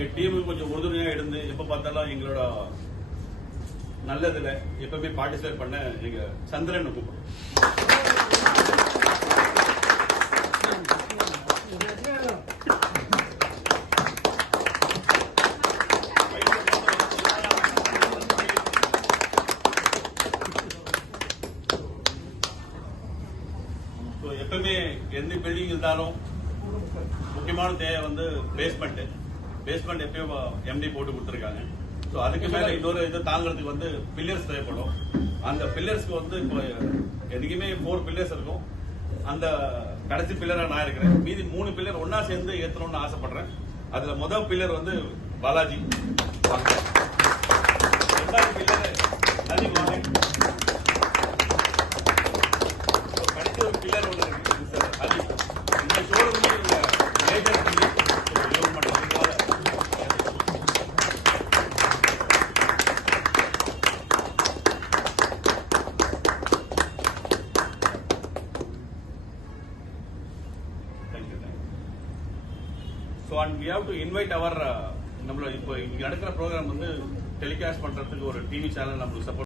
எங்க டீமுக்கு கொஞ்சம் உறுதுணையா இருந்து எப்ப பார்த்தாலும் எங்களோட நல்லதுல எப்பவுமே பார்ட்டிசிபேட் பண்ண எங்க சந்திரன் கூப்பிடும். எப்பவுமே எந்த பில்டிங் இருந்தாலும் முக்கியமான தேவை வந்து பேஸ்மெண்ட் எப்பயும் எம்டி போட்டு கொடுத்துருக்காங்க. ஸோ அதுக்கு மேல இன்னொரு இதை தாங்கிறதுக்கு வந்து பில்லர்ஸ் தேவைப்படும். அந்த பில்லர்ஸ்க்கு வந்து இப்போ என்னைக்குமே 4 பில்லர்ஸ் இருக்கும். அந்த கடைசி பில்லரா நான் இருக்கிறேன். மீதி 3 பில்லர் ஒன்னா சேர்ந்து ஏற்றணும்னு ஆசைப்படுறேன். அதுல முதல் பில்லர் வந்து பாலாஜி, 2வது பில்லர் நதி மோகன், கடைசி ஒரு பில்லர் ஒன்று இருக்கு அலி. இந்த showroom major pillar So and we have to invite our நம்மள இப்போ இங்க நடக்கிற ப்ரோக்ராம் வந்து டெலிகாஸ்ட் பண்றதுக்கு ஒரு டிவி சேனல் நம்மளுக்கு சப்போர்ட்